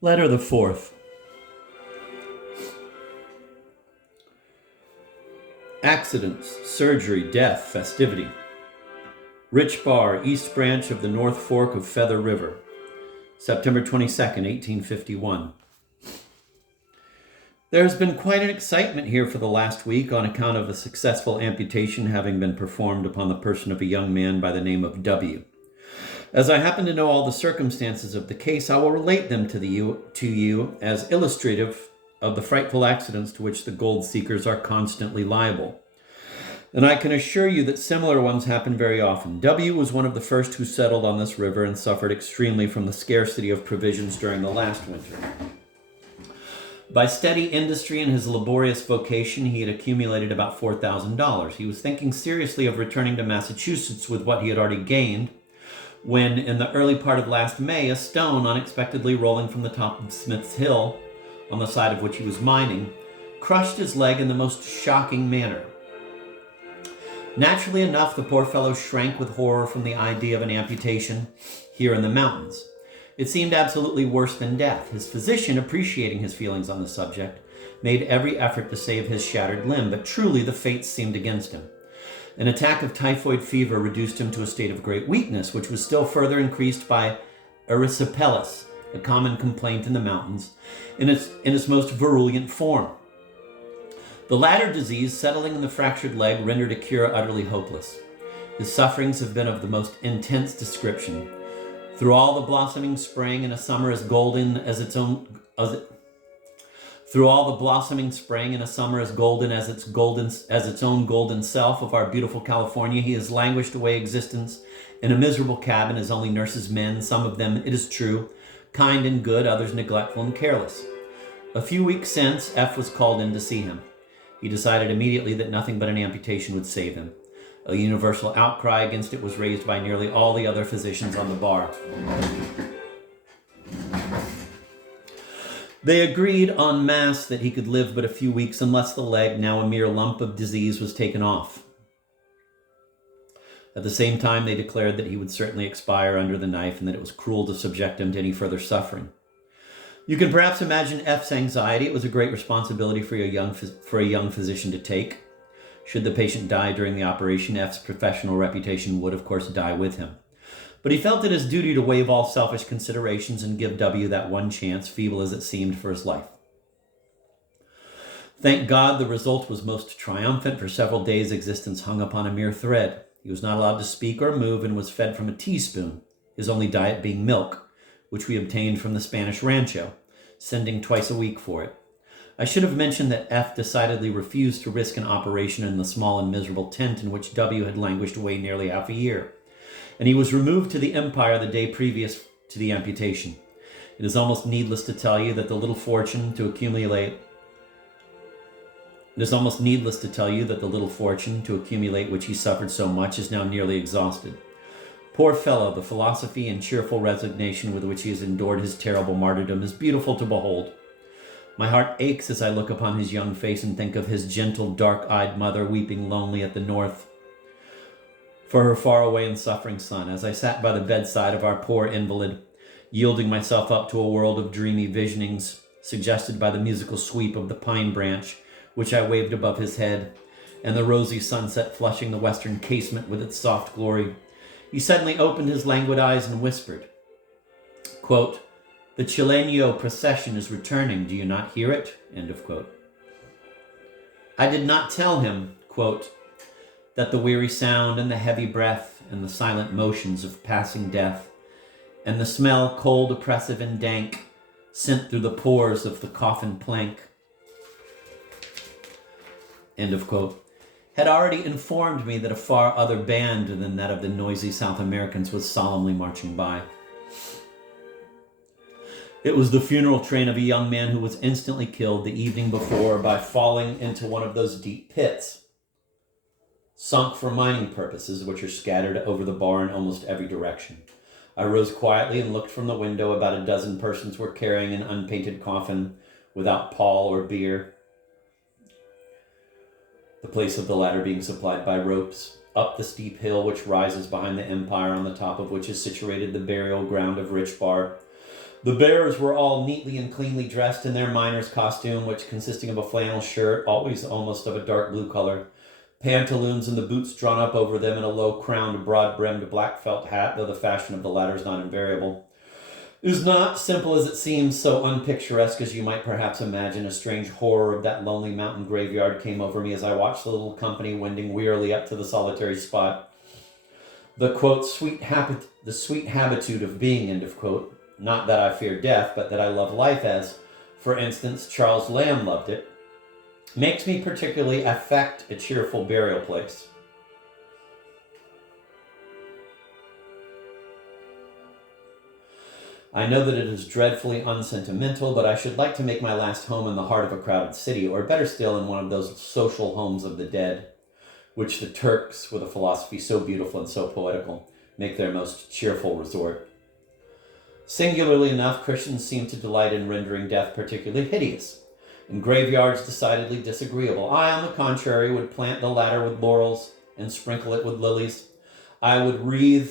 Letter the fourth. Accidents, surgery, death, festivity. Rich Bar, East Branch of the North Fork of Feather River, September 22nd, 1851. There has been quite an excitement here for the last week on account of a successful amputation having been performed upon the person of a young man by the name of W. As I happen to know all the circumstances of the case, I will relate them to you as illustrative of the frightful accidents to which the gold seekers are constantly liable. And I can assure you that similar ones happen very often. W was one of the first who settled on this river and suffered extremely from the scarcity of provisions during the last winter. By steady industry and his laborious vocation, he had accumulated about $4,000. He was thinking seriously of returning to Massachusetts with what he had already gained, when, in the early part of last May, a stone unexpectedly rolling from the top of Smith's Hill, on the side of which he was mining, crushed his leg in the most shocking manner. Naturally enough, the poor fellow shrank with horror from the idea of an amputation here in the mountains. It seemed absolutely worse than death. His physician, appreciating his feelings on the subject, made every effort to save his shattered limb, but truly the fates seemed against him. An attack of typhoid fever reduced him to a state of great weakness, which was still further increased by erysipelas, a common complaint in the mountains, in its most virulent form. The latter disease, settling in the fractured leg, rendered a cure utterly hopeless. His sufferings have been of the most intense description. Through all the blossoming spring and a summer as golden as its own golden self of our beautiful California, he has languished away existence in a miserable cabin as only nurses men, some of them, it is true, kind and good, others neglectful and careless. A few weeks since, F was called in to see him. He decided immediately that nothing but an amputation would save him. A universal outcry against it was raised by nearly all the other physicians on the bar. They agreed en masse that he could live but a few weeks unless the leg, now a mere lump of disease, was taken off. At the same time, they declared that he would certainly expire under the knife and that it was cruel to subject him to any further suffering. You can perhaps imagine F's anxiety. It was a great responsibility for a young physician to take. Should the patient die during the operation, F's professional reputation would, of course, die with him. But he felt it his duty to waive all selfish considerations and give W that one chance, feeble as it seemed, for his life. Thank God, the result was most triumphant. For several days, existence hung upon a mere thread. He was not allowed to speak or move and was fed from a teaspoon, his only diet being milk, which we obtained from the Spanish rancho, sending twice a week for it. I should have mentioned that F decidedly refused to risk an operation in the small and miserable tent in which W had languished away nearly half a year, and he was removed to the Empire the day previous to the amputation. It is almost needless to tell you that the little fortune to accumulate which he suffered so much is now nearly exhausted. Poor fellow, the philosophy and cheerful resignation with which he has endured his terrible martyrdom is beautiful to behold. My heart aches as I look upon his young face and think of his gentle, dark-eyed mother weeping lonely at the north for her far-away and suffering son. As I sat by the bedside of our poor invalid, yielding myself up to a world of dreamy visionings suggested by the musical sweep of the pine branch which I waved above his head, and the rosy sunset flushing the western casement with its soft glory, he suddenly opened his languid eyes and whispered, quote, "The Chileño procession is returning. Do you not hear it?" End of quote. I did not tell him, quote, that the weary sound and the heavy breath and the silent motions of passing death and the smell, cold, oppressive, and dank, sent through the pores of the coffin plank, end of quote, had already informed me that a far other band than that of the noisy South Americans was solemnly marching by. It was the funeral train of a young man who was instantly killed the evening before by falling into one of those deep pits, sunk for mining purposes, which are scattered over the bar in almost every direction. I rose quietly and looked from the window. About a dozen persons were carrying an unpainted coffin without pall or bier, the place of the latter being supplied by ropes, up the steep hill which rises behind the Empire, on the top of which is situated the burial ground of Rich Bar. The bearers were all neatly and cleanly dressed in their miner's costume, which consisting of a flannel shirt, always almost of a dark blue color, pantaloons and the boots drawn up over them, and a low-crowned, broad-brimmed black felt hat, though the fashion of the latter is not invariable. It is not simple as it seems, so unpicturesque as you might perhaps imagine. A strange horror of that lonely mountain graveyard came over me as I watched the little company wending wearily up to the solitary spot. The, quote, sweet habitude of being, end of quote. Not that I fear death, but that I love life as, for instance, Charles Lamb loved it, makes me particularly affect a cheerful burial place. I know that it is dreadfully unsentimental, but I should like to make my last home in the heart of a crowded city, or better still, in one of those social homes of the dead, which the Turks, with a philosophy so beautiful and so poetical, make their most cheerful resort. Singularly enough, Christians seem to delight in rendering death particularly hideous, and graveyards decidedly disagreeable. I, on the contrary, would plant the latter with laurels and sprinkle it with lilies. I would wreathe,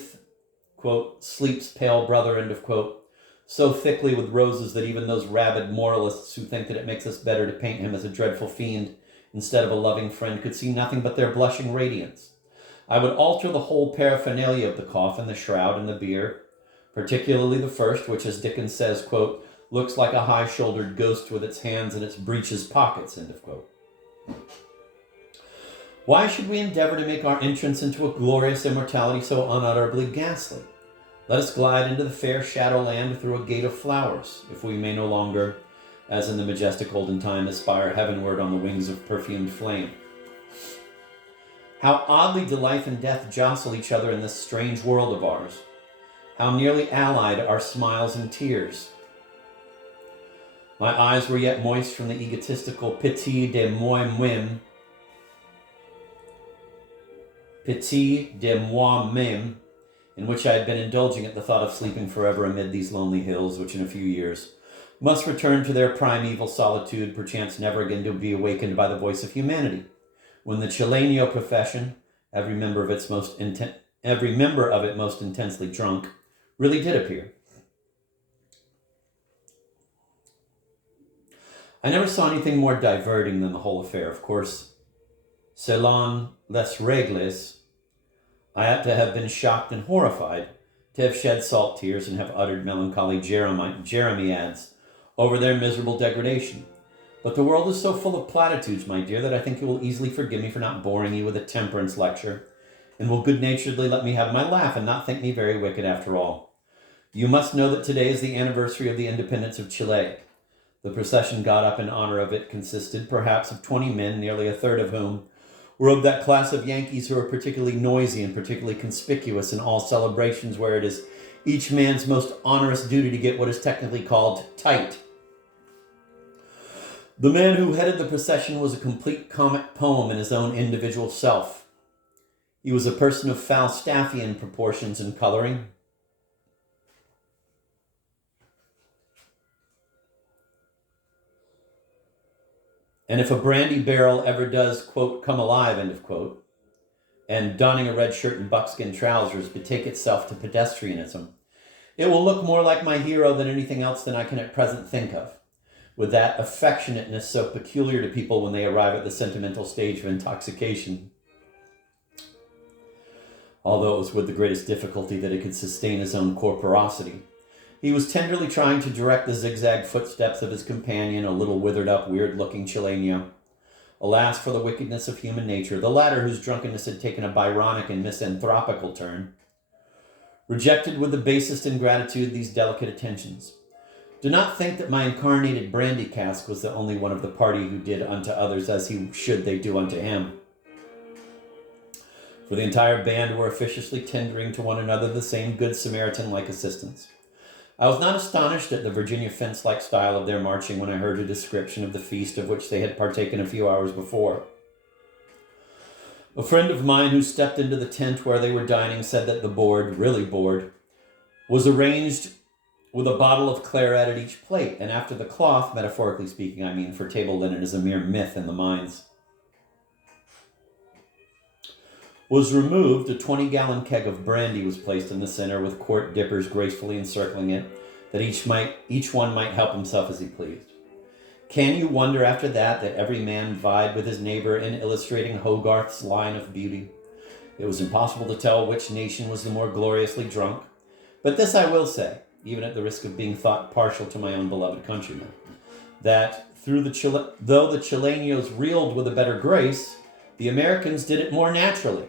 quote, sleep's pale brother, end of quote, so thickly with roses that even those rabid moralists who think that it makes us better to paint him as a dreadful fiend instead of a loving friend could see nothing but their blushing radiance. I would alter the whole paraphernalia of the coffin, the shroud, and the bier, particularly the first, which, as Dickens says, quote, looks like a high-shouldered ghost with its hands in its breeches pockets, end of quote. Why should we endeavor to make our entrance into a glorious immortality so unutterably ghastly? Let us glide into the fair shadowland through a gate of flowers, if we may no longer, as in the majestic olden time, aspire heavenward on the wings of perfumed flame. How oddly do life and death jostle each other in this strange world of ours. How nearly allied are smiles and tears. My eyes were yet moist from the egotistical Petit de moi-même, in which I had been indulging at the thought of sleeping forever amid these lonely hills, which in a few years must return to their primeval solitude, perchance never again to be awakened by the voice of humanity, when the Chilenio profession, every member of it most intensely drunk, really did appear. I never saw anything more diverting than the whole affair. Of course, selon les règles, I ought to have been shocked and horrified, to have shed salt tears and have uttered melancholy jeremiads over their miserable degradation. But the world is so full of platitudes, my dear, that I think you will easily forgive me for not boring you with a temperance lecture, and will good-naturedly let me have my laugh and not think me very wicked after all. You must know that today is the anniversary of the independence of Chile. The procession got up in honor of it consisted perhaps of 20 men, nearly a third of whom were of that class of Yankees who are particularly noisy and particularly conspicuous in all celebrations where it is each man's most onerous duty to get what is technically called tight. The man who headed the procession was a complete comic poem in his own individual self. He was a person of Falstaffian proportions and coloring. And if a brandy barrel ever does, quote, come alive, end of quote, and donning a red shirt and buckskin trousers betake itself to pedestrianism, it will look more like my hero than anything else than I can at present think of, with that affectionateness so peculiar to people when they arrive at the sentimental stage of intoxication. Although it was with the greatest difficulty that it could sustain his own corporosity. He was tenderly trying to direct the zigzag footsteps of his companion, a little withered-up, weird-looking Chileño. Alas for the wickedness of human nature, the latter whose drunkenness had taken a Byronic and misanthropical turn, rejected with the basest ingratitude these delicate attentions. Do not think that my incarnated brandy cask was the only one of the party who did unto others as he should they do unto him. For the entire band were officiously tendering to one another the same good Samaritan-like assistance. I was not astonished at the Virginia fence-like style of their marching when I heard a description of the feast of which they had partaken a few hours before. A friend of mine who stepped into the tent where they were dining said that the board, really board, was arranged with a bottle of claret at each plate, and after the cloth, metaphorically speaking, I mean, for table linen is a mere myth in the mines, was removed, a 20-gallon keg of brandy was placed in the center with quart dippers gracefully encircling it. that each one might help himself as he pleased. Can you wonder after that every man vied with his neighbor in illustrating Hogarth's line of beauty? It was impossible to tell which nation was the more gloriously drunk. But this I will say, even at the risk of being thought partial to my own beloved countrymen, that though the Chilenos reeled with a better grace, the Americans did it more naturally,